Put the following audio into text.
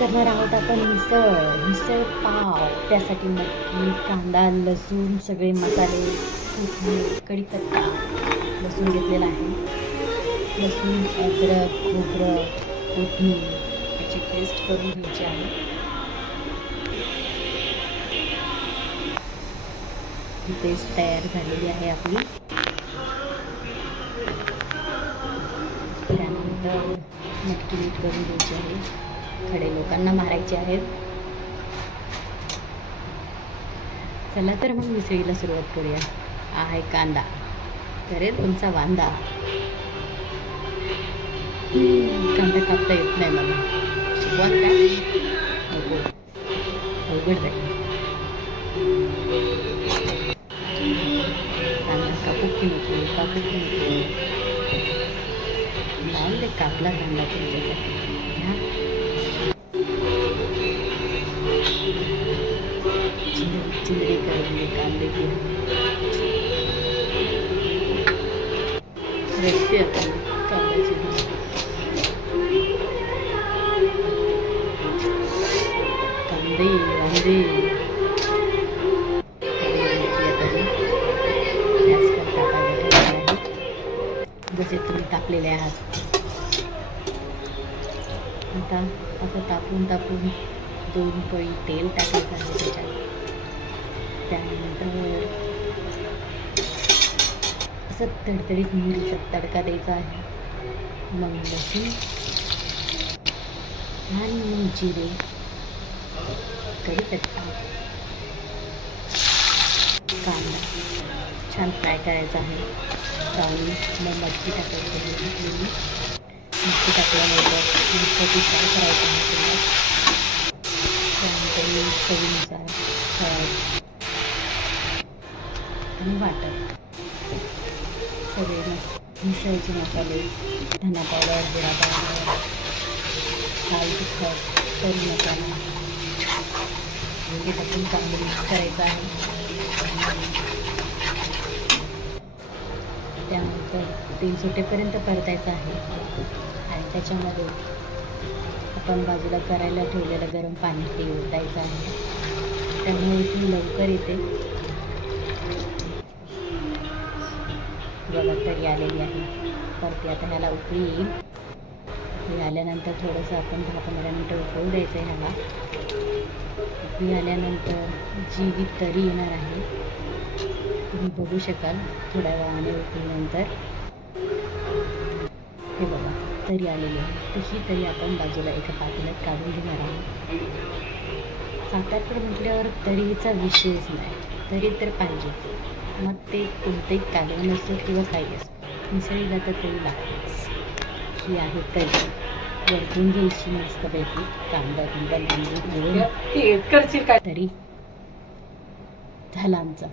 करणार आहोत आपण मिसळ पाव। त्यासाठी मटकी, कांदा, लसूण, सगळे मसाले, कढीपत्ता, लसूण घेतलेला आहे। लसूण, अद्रक, खोबरं, कोथिंबीर याची पेस्ट करून घ्यायची आहे। ही पेस्ट तयार झालेली आहे आपली। त्यानंतर मटकी मीठ करून घ्यायची आहे। खडे लोकांना मारायचे आहेत। चला तर मग मिसळीला सुरुवात करूया। आहे कांदा, करेल तुमचा वांदा। कांदा कापता येत नाही मला, शिकवाल का? नको, अवघड जाईल। कांदा कापू की नको, कापू की नको? लावून दे, कापला कांदा तुमच्यासाठी। घ्या, चिंदरी करून घे कांदे घ्या। रस्ते आता कांद्याची कांदे वांदे जसे तुम्ही तापलेले आहात। आता असं तापून तापून 2 पळी तेल टाकायचं आहे त्याच्यात। त्यानंतर असं तडतडीत मिरचीचा तडका द्यायचा आहे। मग लसूण आणि मग जिरे, कढीपत्ता, कांदा छान फ्राय करायचा आहे। त्यावेळी मग मटकी टाकायची। मटकी टाकल्यानंतर मटकी फ्राय करायचं आहे। त्यानंतर चवीनुसार हळद आणि वाटण, सगळे मिसळीचे मसाले, धना पावडर, जिरा पावडर, लाल तिखट, तरी मसाला हे टाकून चांगलं मिक्स करायचं आहे। त्यानंतर तेल सुटेपर्यंत परतायचं आहे आणि त्याच्यामध्ये आपण बाजूला करायला ठेवलेलं गरम पाणी ते ओतायचं आहे। त्यामुळे ती लवकर येते। बघा तरी आलेली आहे, परती आता ह्याला उकळी येईल। उकळी आल्यानंतर थोडंसं आपण 10-15 मिनटं उकळू द्यायचं आहे ह्याला। उकळी आल्यानंतर जी तरी येणार आहे तुम्ही बघू शकाल थोड्या वेळाने उकळीनंतर। हे बघा तरी आलेली आहे। तर ही तरी आपण बाजूला एका पातेल्यात काढून घेणार आहोत। सातारकडे म्हटल्यावर तरीचा विषयच नाही, तरी तर पाहिजे। मग ते कोणतेही कालवण असो किंवा काही असो, मिसळीला तर तरी लागतेच। ही आहे तरी, वरतून घ्यायची मस्तपैकी कांदा लिंबू मिळून तरी झाला आमचा